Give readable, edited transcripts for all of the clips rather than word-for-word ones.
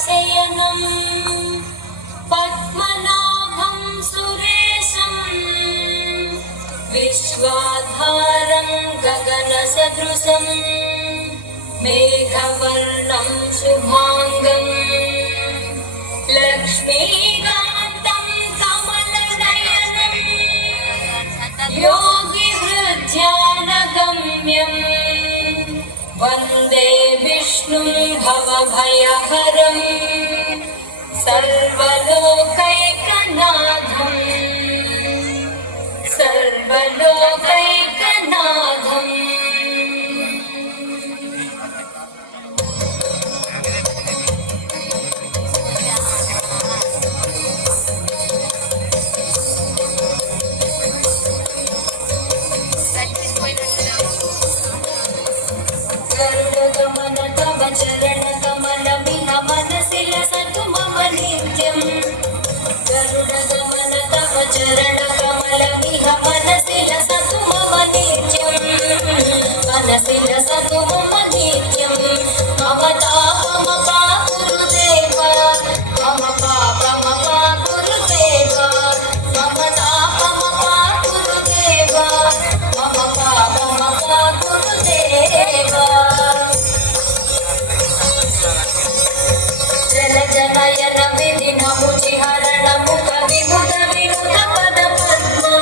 शयनं पद्मनाभं सुरेशं विश्वाधारं गगनसदृशं मेघवर्णं शुभांगं लक्ष्मीकान्तं कमलनयनं योगिहृद्यानगम्यं वन्दे विष्णुं भवभयहरं सर्वलोकैकनाथं सर्वलोकैकनाथम्। गरुडगमन तव चरणकमलमिह मनसि लसतु मम नित्यम्। गरुडगमन तव चरणकमलमिह मनसि लसतु मम नित्यम्। मनसि लसतु मम नित्यम्। मम तापमपा गुरुदेव मम पापमपा गुरुदेव मम तापमपा गुरुदेव मम पापमपा गुरुदेव। जल जनयन विधि नमुचिहरण मुख विभुध विनुत पद पद्मा।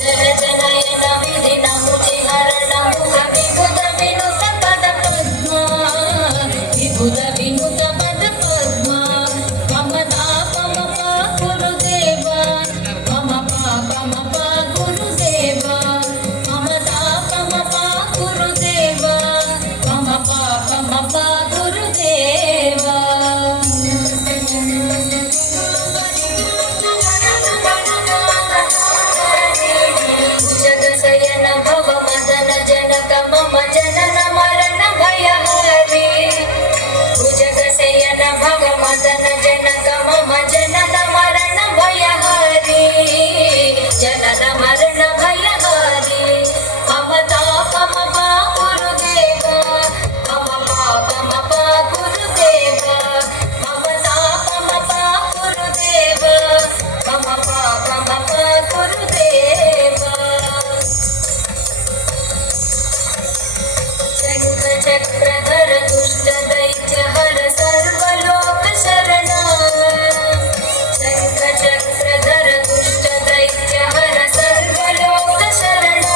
जल जनयन विधि नमुचिहरण मुख विभुध विनुत पद पद्मा। विभुध विनुत पद पद्मा। मम तापमपा गुरुदेव मम पापमपा गुरुदेव मम तापमपा गुरुदेव मम पापमपा गुरुदेव। जगशयन भव मदन जनक मम जनन मरण भयहरि। भुजगशयन भव मदन जनक मम जनन मरण भयहरि। जनन मरण भयहरि मम तापमपा गुरुदेव मम पापमपा गुरुदेव मम तापमपा गुरुदेव मम पापमपा गुरुदेव। शंख चक्रधर दुष्ट दैत्य हर सर्वलोक शरणा। शंख चक्रधर दुष्ट दैत्य हर सर्वलोक शरणा।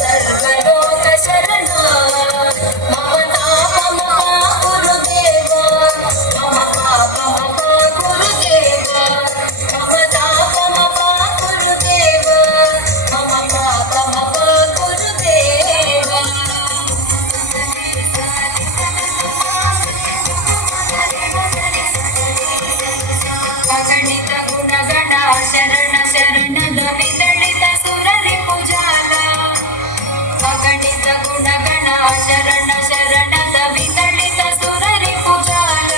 सर्वलोक शरणा मम तापमपा गुरुदेव मम पापमपा गुरुदेव मम तापमपा गुरुदेव मम पापमपा गुरुदेव। अगणित गुणगण शरण शरणद विदलित सुररिपुजाल। अगणित गुणगण शरण शरणद विदलित सुररिपुजाल।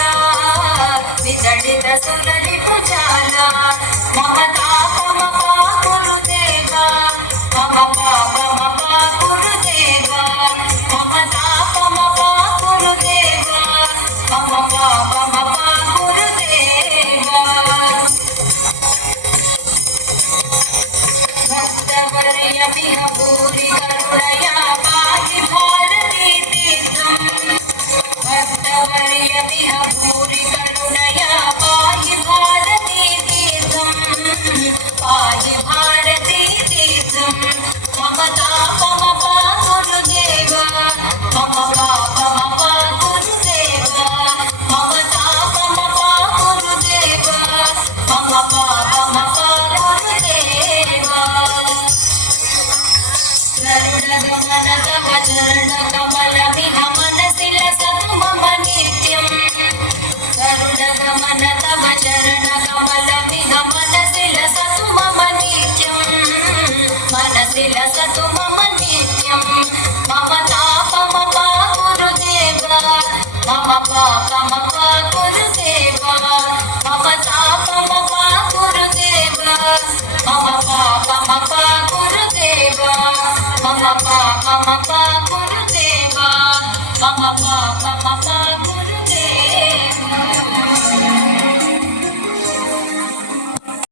विदलित सुररिपुजाल मम तापमपा गुरुदेव मम पापमपा गुरुदेव मम तापमपा गुरुदेव मम पापमपा गुरुदेव। भक्तवर्यमिह भूरि करुणया पाहि भारती तीर्थम्। भक्तवर्यमिह भूरि करुणया पाहि भारती तीर्थम्। पाहि भारती तीर्थम् मम तापमपा गुरुदेव मम पापमपा गुरुदेव मम तापमपा गुरुदेव मम पापमपा गुरुदेव। गरुडगमन तव चरणकमलमिह मनसि लसतु मम नित्यम्। गरुडगमन तव चरणकमलमिह मनसि लसतु मम नित्यम्। मनसि लसतु मम नित्यम्। मम तापमपा गुरुदेव मम पापमपा गुरुदेव मम तापमपा गुरुदेव मम पापमपा गुरुदेव मम पापमपा गुरुदेव मम पापमपा